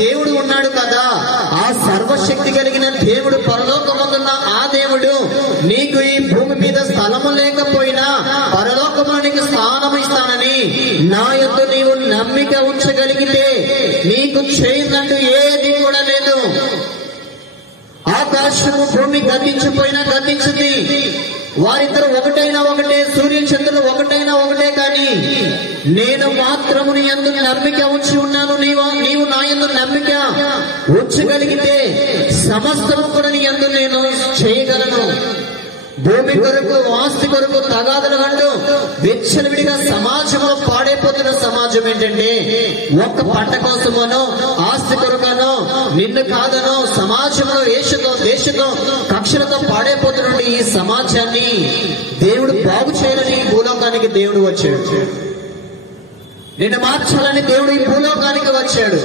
దేవుడు ఉన్నాడు కదా, ఆ సర్వశక్తి కలిగిన దేవుడు, పరలోకమందున్న ఆ దేవుడు నీకు ఈ భూమి మీద స్థలము లేకపోయినా పరలోకములో నీకు స్థానం ఇస్తానని నా యందు నీవు నమ్మిక ఉంచగలిగితే నీకు చేయనంటూ ఏది కూడా లేదు. ఆకాశము భూమి గతించిపోయినా గతించింది, వారిద్దరు ఒకటైనా ఒకటే, సూర్యచంద్రులు ఒకటైనా ఒకటే, కానీ నేను మాత్రము నీ యందు నమ్మిక ఉంచి ఉన్నాను. నీవు నా యందు నమ్మిక ఉంచగలిగితే సమస్తము కూడా నీ యందు నేను చేయగలను. భూమి కొరకు, ఆస్తి కొరకు తగాదలు అంటూ విచ్చలవిడిగా సమాజంలో పాడైపోతున్న సమాజం ఏంటంటే, ఒక్క పంట కోసమనో ఆస్తి కొరకనో నిన్ను కాదనో సమాజంలో ఏషతో దేశతో కక్షలతో పాడైపోతున్న ఈ సమాజాన్ని దేవుడు బాగు చేయాలని ఈ భూలోకానికి దేవుడు వచ్చాడు. నిన్ను మార్చాలని దేవుడు ఈ భూలోకానికి వచ్చాడు.